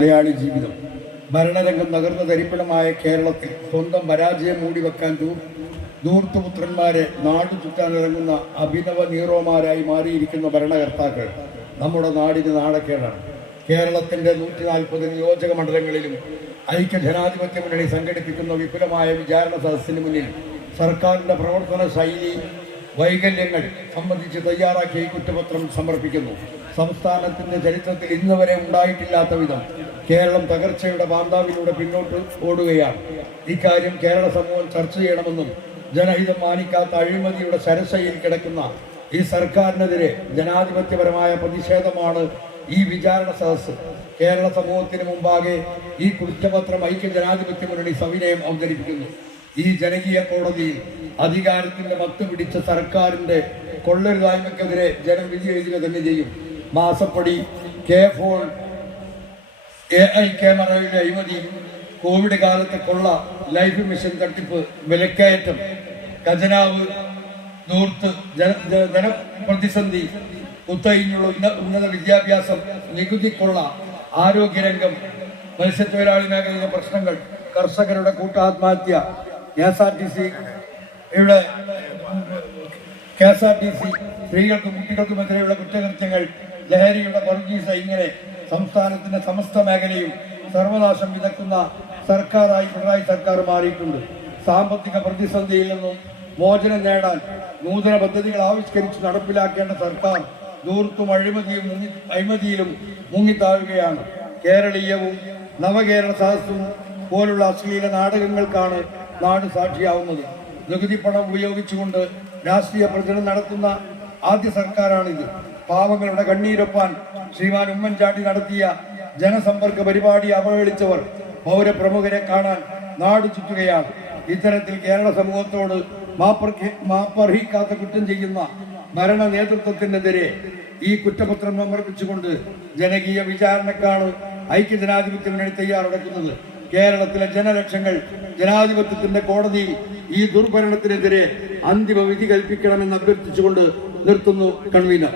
മലയാളി ജീവിതം ഭരണരംഗം തകർന്ന തരിപ്പണമായ കേരളത്തിൽ സ്വന്തം പരാജയം മൂടിവെക്കാൻ ധൂർത്തുപുത്രന്മാരെ നാടു ചുറ്റാനിറങ്ങുന്ന അഭിനവ നീറോമാരായി മാറിയിരിക്കുന്ന ഭരണകർത്താക്കൾ നമ്മുടെ നാടിന് നാണക്കേടാണ്. കേരളത്തിന്റെ 140 നിയോജക മണ്ഡലങ്ങളിലും ഐക്യ ജനാധിപത്യ മുന്നണി സംഘടിപ്പിക്കുന്ന വിപുലമായ വിചാരണ സദസ്സിന് മുന്നിൽ സർക്കാരിന്റെ പ്രവർത്തന ശൈലി വൈകല്യങ്ങൾ സംബന്ധിച്ച് തയ്യാറാക്കിയ ഈ കുറ്റപത്രം സമർപ്പിക്കുന്നു. സംസ്ഥാനത്തിന്റെ ചരിത്രത്തിൽ ഇന്നുവരെ ഉണ്ടായിട്ടില്ലാത്ത വിധം കേരളം തകർച്ചയുടെ പാന്താവിലൂടെ പിന്നോട്ട് ഓടുകയാണ്. ഇക്കാര്യം കേരള സമൂഹം ചർച്ച ചെയ്യണമെന്നും ജനഹിതം മാനിക്കാത്ത അഴിമതിയുടെ ശരശയിൽ കിടക്കുന്ന ഈ സർക്കാരിനെതിരെ ജനാധിപത്യപരമായ പ്രതിഷേധമാണ് ഈ വിചാരണ സദസ്സ്. കേരള സമൂഹത്തിന് മുമ്പാകെ ഈ കുറ്റപത്രം ഐക്യ ജനാധിപത്യ മുന്നണി സവിനയം അവതരിപ്പിക്കുന്നു. ഈ ജനകീയ കോടതിയിൽ അധികാരത്തിന്റെ മത്ത് പിടിച്ച സർക്കാരിന്റെ കൊള്ളരുതായ്മയ്ക്കെതിരെ ജനം വിധി എഴുതുക തന്നെ ചെയ്യും. മാസപ്പടി, K4, AI ക്യാമറയുടെ അഴിമതി, കോവിഡ് കാലത്തെ കൊള്ള, ലൈഫ് മിഷൻ തട്ടിപ്പ്, വിലക്കയറ്റം, ഖജനാവ് ധൂർത്ത്, ജനപ്രതിസന്ധി, കുത്തഴിഞ്ഞുള്ള ഉന്നത വിദ്യാഭ്യാസം, നികുതിക്കൊള്ള, ആരോഗ്യരംഗം, മത്സ്യത്തൊഴിലാളി മേഖലയിലെ പ്രശ്നങ്ങൾ, കർഷകരുടെ കൂട്ടാത്മഹത്യ, KSRTC സ്ത്രീകൾക്കും കുട്ടികൾക്കുമെതിരെയുള്ള കുറ്റകൃത്യങ്ങൾ, ലഹരിയുടെ വർഗീയത, ഇങ്ങനെ സംസ്ഥാനത്തിന്റെ സമസ്ത മേഖലയും സർവനാശം വിതക്കുന്ന സർക്കാരായി പിണറായി സർക്കാർ മാറിയിട്ടുണ്ട്. സാമ്പത്തിക പ്രതിസന്ധിയിൽ നിന്നും മോചനം നേടാൻ നൂതന പദ്ധതികൾ ആവിഷ്കരിച്ച് നടപ്പിലാക്കേണ്ട സർക്കാർ ധൂർത്തും അഴിമതിയിലും മുങ്ങിത്താഴുകയാണ്. കേരളീയവും നവകേരള സദസ്സും പോലുള്ള അശ്ലീല നാടകങ്ങൾക്കാണ് നാട് സാക്ഷിയാവുന്നത്. നികുതി പണം ഉപയോഗിച്ചുകൊണ്ട് രാഷ്ട്രീയ പ്രചരണം നടത്തുന്ന ആദ്യ സർക്കാരാണിത്. പാവങ്ങളുടെ കണ്ണീരൊപ്പാൻ ശ്രീമാൻ ഉമ്മൻചാണ്ടി നടത്തിയ ജനസമ്പർക്ക പരിപാടി അവഹേളിച്ചവർ പൗരപ്രമുഖരെ കാണാൻ നാട് ചുറ്റുകയാണ്. ഇത്തരത്തിൽ കേരള സമൂഹത്തോട് മാപ്പർഹിക്കാത്ത കുറ്റം ചെയ്യുന്ന ഭരണ നേതൃത്വത്തിനെതിരെ ഈ കുറ്റപത്രം സമർപ്പിച്ചുകൊണ്ട് ജനകീയ വിചാരണക്കാണ് ഐക്യ ജനാധിപത്യ മുന്നണി തയ്യാറെടുക്കുന്നത്. കേരളത്തിലെ ജനലക്ഷങ്ങൾ ജനാധിപത്യത്തിന്റെ കോടതിയിൽ ഈ ദുർഭരണത്തിനെതിരെ അന്തിമ വിധി കൽപ്പിക്കണമെന്ന് അഭ്യർത്ഥിച്ചുകൊണ്ട് നിർത്തുന്നു. കൺവീനർ.